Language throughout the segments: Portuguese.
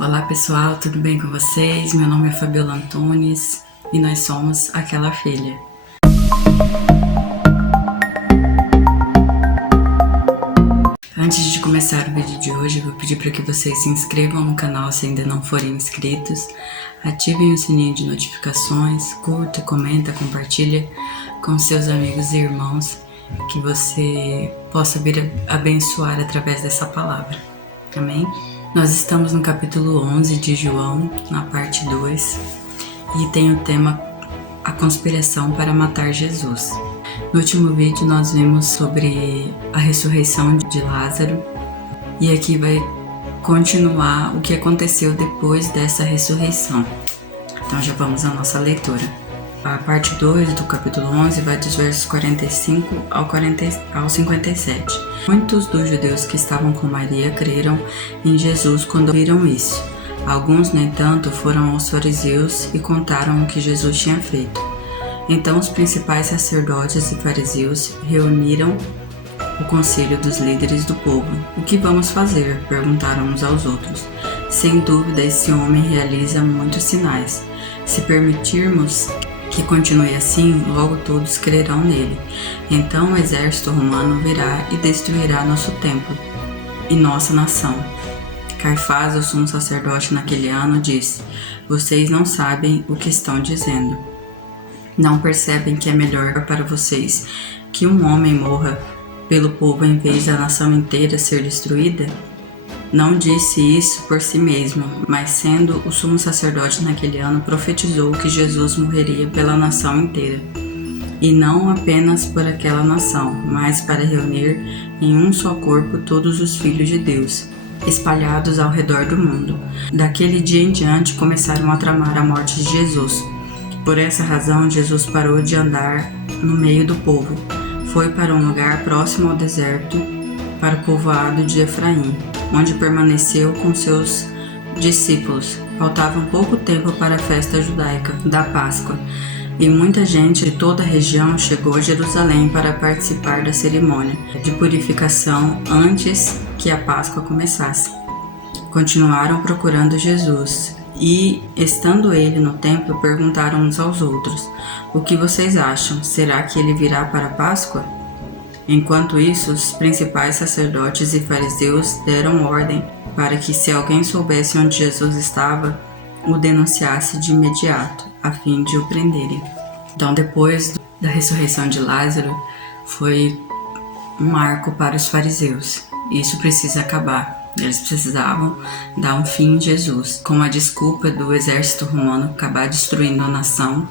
Olá pessoal, tudo bem com vocês? Meu nome é Fabiola Antunes e nós somos Aquela Filha. Antes de começar o vídeo de hoje, eu vou pedir para que vocês se inscrevam no canal se ainda não forem inscritos, ativem o sininho de notificações, curta, comenta, compartilha com seus amigos e irmãos, que você possa vir abençoar através dessa palavra. Amém? Nós estamos no capítulo 11 de João, na parte 2, e tem o tema A Conspiração para Matar Jesus. No último vídeo nós vimos sobre a ressurreição de Lázaro, e aqui vai continuar o que aconteceu depois dessa ressurreição. Então já vamos à nossa leitura. A parte 2 do capítulo 11 vai dos versos 45 ao 57. Muitos dos judeus que estavam com Maria creram em Jesus quando viram isso. Alguns, no entanto, foram aos fariseus e contaram o que Jesus tinha feito. Então os principais sacerdotes e fariseus reuniram o conselho dos líderes do povo. O que vamos fazer? Perguntaram uns aos outros. Sem dúvida, esse homem realiza muitos sinais. Se permitirmos que continue assim, logo todos crerão nele. Então o exército romano virá e destruirá nosso templo e nossa nação. Caifás, o sumo sacerdote naquele ano, disse: Vocês não sabem o que estão dizendo. Não percebem que é melhor para vocês que um homem morra pelo povo em vez da nação inteira ser destruída? Não disse isso por si mesmo, mas sendo o sumo sacerdote naquele ano, profetizou que Jesus morreria pela nação inteira. E não apenas por aquela nação, mas para reunir em um só corpo todos os filhos de Deus, espalhados ao redor do mundo. Daquele dia em diante começaram a tramar a morte de Jesus. Por essa razão, Jesus parou de andar no meio do povo. Foi para um lugar próximo ao deserto, para o povoado de Efraim, onde permaneceu com seus discípulos. Faltava pouco tempo para a festa judaica da Páscoa, e muita gente de toda a região chegou a Jerusalém para participar da cerimônia de purificação antes que a Páscoa começasse. Continuaram procurando Jesus, e, estando ele no templo, perguntaram uns aos outros: O que vocês acham? Será que ele virá para a Páscoa? Enquanto isso, os principais sacerdotes e fariseus deram ordem para que, se alguém soubesse onde Jesus estava, o denunciasse de imediato, a fim de o prenderem. Então, depois da ressurreição de Lázaro, foi um marco para os fariseus. Isso precisa acabar. Eles precisavam dar um fim em Jesus. Com a desculpa do exército romano acabar destruindo a nação,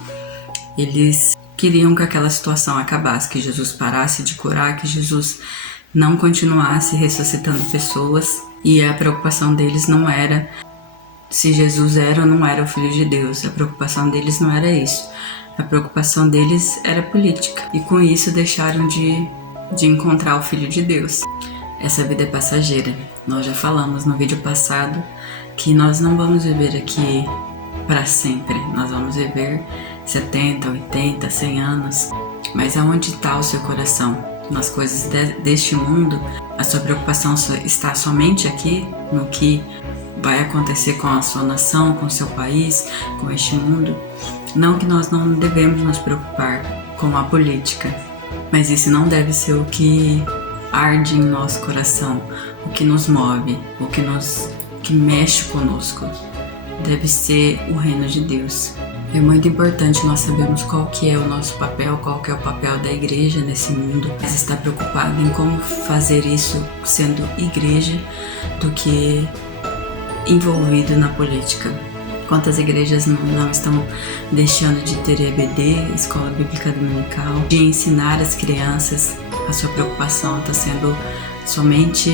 eles queriam que aquela situação acabasse, que Jesus parasse de curar, que Jesus não continuasse ressuscitando pessoas. E a preocupação deles não era se Jesus era ou não era o Filho de Deus. A preocupação deles não era isso. A preocupação deles era política. E com isso deixaram de encontrar o Filho de Deus. Essa vida é passageira. Nós já falamos no vídeo passado que nós não vamos viver aqui para sempre. Nós vamos viver 70, 80, 100 anos. Mas aonde está o seu coração? Nas coisas deste mundo? A sua preocupação está somente aqui, no que vai acontecer com a sua nação, com o seu país, com este mundo? Não que nós não devemos nos preocupar com a política, mas isso não deve ser o que arde em nosso coração, o que nos move, o que mexe conosco. Deve ser o reino de Deus. É muito importante nós sabermos qual que é o nosso papel, qual que é o papel da igreja nesse mundo, mas estar preocupado em como fazer isso sendo igreja do que envolvido na política. Quantas igrejas não estão deixando de ter EBD, Escola Bíblica Dominical, de ensinar as crianças? A sua preocupação está sendo somente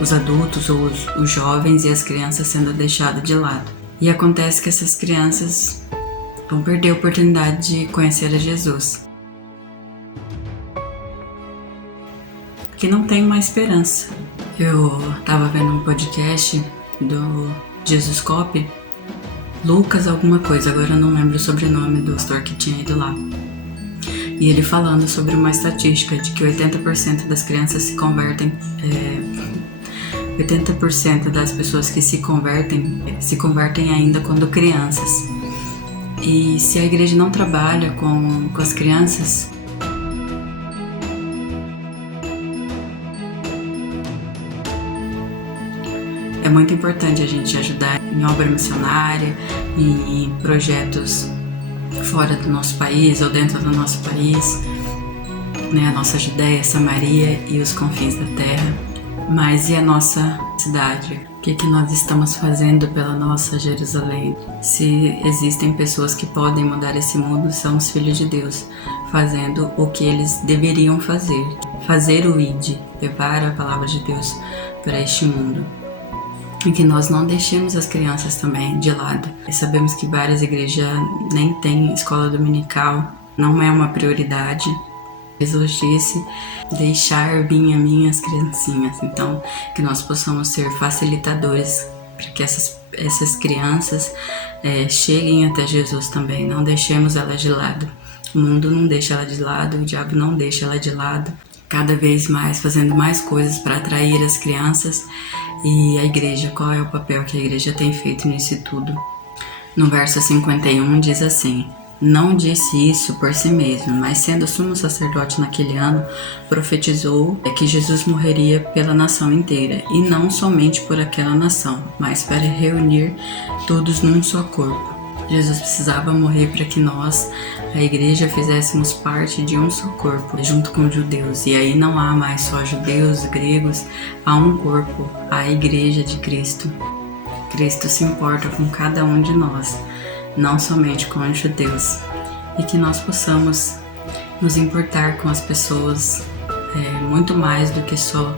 os adultos ou os jovens, e as crianças sendo deixadas de lado. E acontece que essas crianças vão perder a oportunidade de conhecer a Jesus, que não tem mais esperança. Eu estava vendo um podcast do Jesus Cop, Lucas alguma coisa, agora eu não lembro o sobrenome do pastor que tinha ido lá. E ele falando sobre uma estatística de que 80% das crianças se convertem 80% das pessoas que se convertem ainda quando crianças. E se a igreja não trabalha com as crianças, é muito importante a gente ajudar em obra missionária, em projetos fora do nosso país ou dentro do nosso país, a nossa Judéia, Samaria e os confins da terra. Mas e a nossa cidade? O que nós estamos fazendo pela nossa Jerusalém? Se existem pessoas que podem mudar esse mundo, são os filhos de Deus, fazendo o que eles deveriam fazer. Fazer o ID, levar a palavra de Deus para este mundo. E que nós não deixemos as crianças também de lado. Sabemos que várias igrejas nem têm escola dominical, não é uma prioridade. Jesus disse, deixar vir a mim as criancinhas. Então, que nós possamos ser facilitadores para que essas crianças cheguem até Jesus também. Não deixemos elas de lado. O mundo não deixa ela de lado, o diabo não deixa ela de lado. Cada vez mais, fazendo mais coisas para atrair as crianças. E a igreja, qual é o papel que a igreja tem feito nisso tudo? No verso 51 diz assim: não disse isso por si mesmo, mas sendo sumo sacerdote naquele ano, profetizou que Jesus morreria pela nação inteira, e não somente por aquela nação, mas para reunir todos num só corpo. Jesus precisava morrer para que nós, a igreja, fizéssemos parte de um só corpo, junto com os judeus. E aí não há mais só judeus, gregos, há um corpo, a igreja de Cristo. Cristo se importa com cada um de nós, não somente com os judeus. E que nós possamos nos importar com as pessoas muito mais do que só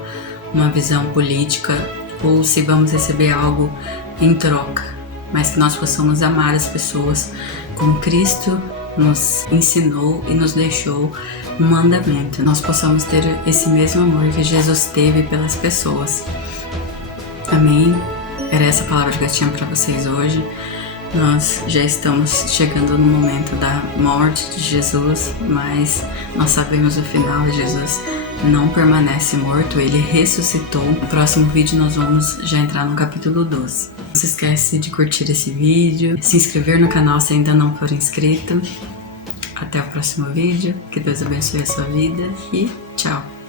uma visão política ou se vamos receber algo em troca. Mas que nós possamos amar as pessoas como Cristo nos ensinou e nos deixou um mandamento. Nós possamos ter esse mesmo amor que Jesus teve pelas pessoas. Amém? Era essa palavra que eu tinha para vocês hoje. Nós já estamos chegando no momento da morte de Jesus, mas nós sabemos o final. Jesus não permanece morto, ele ressuscitou. No próximo vídeo nós vamos já entrar no capítulo 12. Não se esquece de curtir esse vídeo, se inscrever no canal se ainda não for inscrito. Até o próximo vídeo, que Deus abençoe a sua vida e tchau!